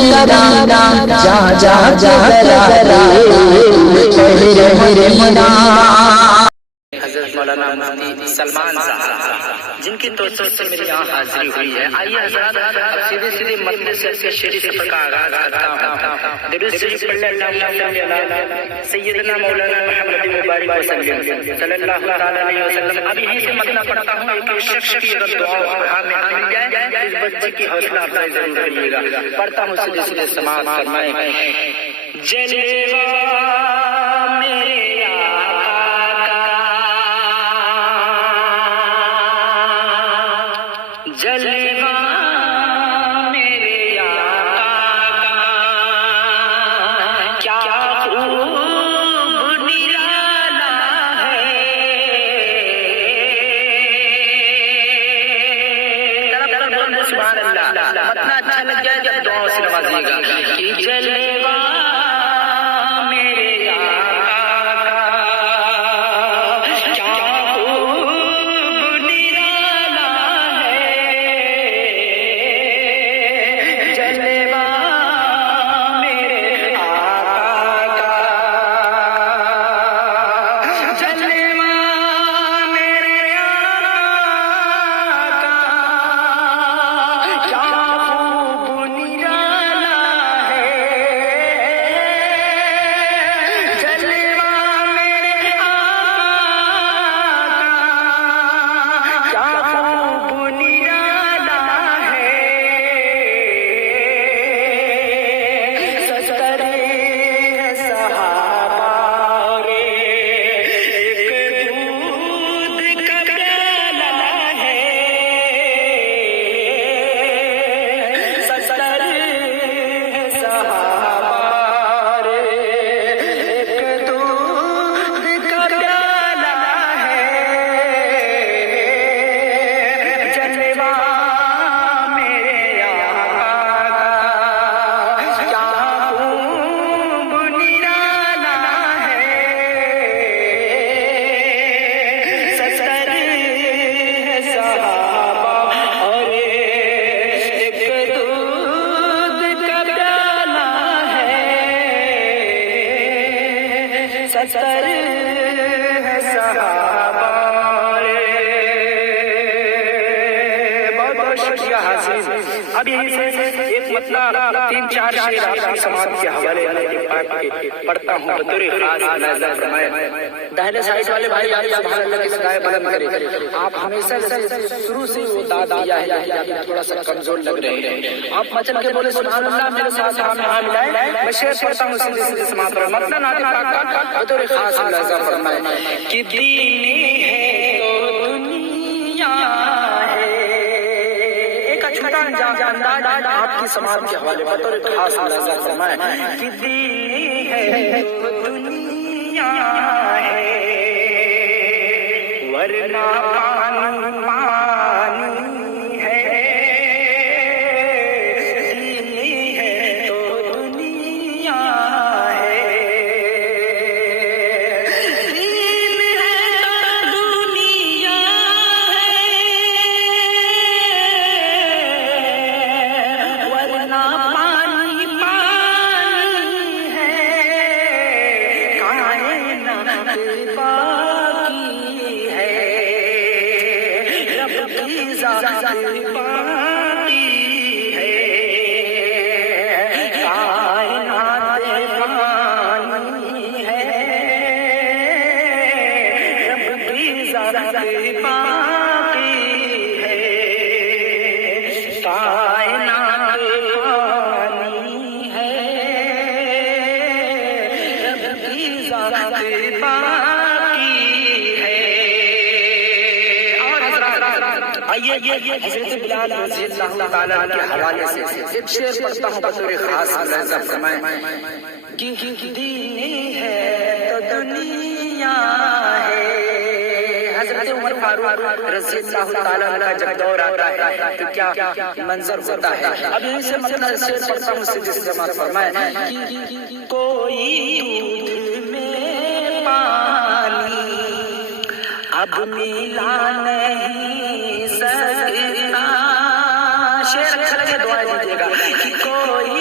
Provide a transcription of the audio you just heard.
Medina जा जा जा जरा शहर मदीना। हज़रत मौलाना मुफ्ती सलमान साहब जिनकी तौसीक़ से मेरी यहाँ हाजिरी हुई है। आइए हज़रात अब सीधे सीधे मसले से अपने शेरी सफ़र का आगाज़ करता हूँ। दुरूद शरीफ पढ़ लें अल्लाहुम्मा सय्यदना मौलाना मुहम्मद मुबारक वसल्लम सल्लल्लाहु तआला अलैहि वसल्लम। अब यहीं से मतलब पढ़ता हूँ कि शख्स की अगर दुआ हमें मिल जाए इस बच्चे की हौसला अफजाई जरूर करिएगा। पढ़ता हूँ सीधे सीधे समाअत फरमाएं। जलवा मेरे जलवा मेरे आका का क्या खूब निराला है। सुभान अल्लाह। इतना अच्छा लग जाए जब दुआ से नवाजिएगा कि जलवा मेरे आका का क्या खूब निराला सतर है सहाबा। बहुत बहुत शुक्रिया हासिल। अब यहीं से एक मतलब 3-4 शेर आपकी समाज के हवाले पढ़ता हूँ। बतौर खास नज़र फरमाए। दाहिने साइड वाले भाई आप सुभान अल्लाह की सदाए बुलंद करें। आप हमेशा शुरू से वो दाद दिया है, थोड़ा सा कमजोर लग रहे हैं। आप मचल के बोले सुभान अल्लाह मेरे साथ आप यहाँ मिलाए। मैं शेर पढ़ता हूँ सीधे सीधे समाप्त करो। मतलब नाते पाक का बतौर खास नज़र फरमाए कि दीनी है तो दुनिया है। एक छोटा अंदाज आपकी समाज के हवाले बतौर खास नज़र फरमाए कि दीनी है तो दुनिया है, वरना पानी पानी है। दीनी है तो दुनिया है, दीन है तो दुनिया है, वरना पानी पानी है। कायनात बाकी है, रब की ज़ात बाकी है। कायनात फानी है, रब की ज़ात बाकी है। कायनात फानी है, रब की ज़ात बाकी है। और आइए हज़रत बिलाल रज़ियल्लाहु ताला के हवाले से एक शेर पढ़ता हूँ बतौर खास नज़र फरमाए कि दीनी है तो दुनिया है। हज़रत उमर फारूक रज़ियल्लाहु ताला का जब दौर आता है तो क्या मंजर होता है। अब यहीं से मतलब शेर पढ़ता हूँ सीधे सीधे समाप्त फरमाए कि कोई दूध में पानी अब मिला नहीं सकता। शेर अच्छा लगे दुआ दीजिएगा कि कोई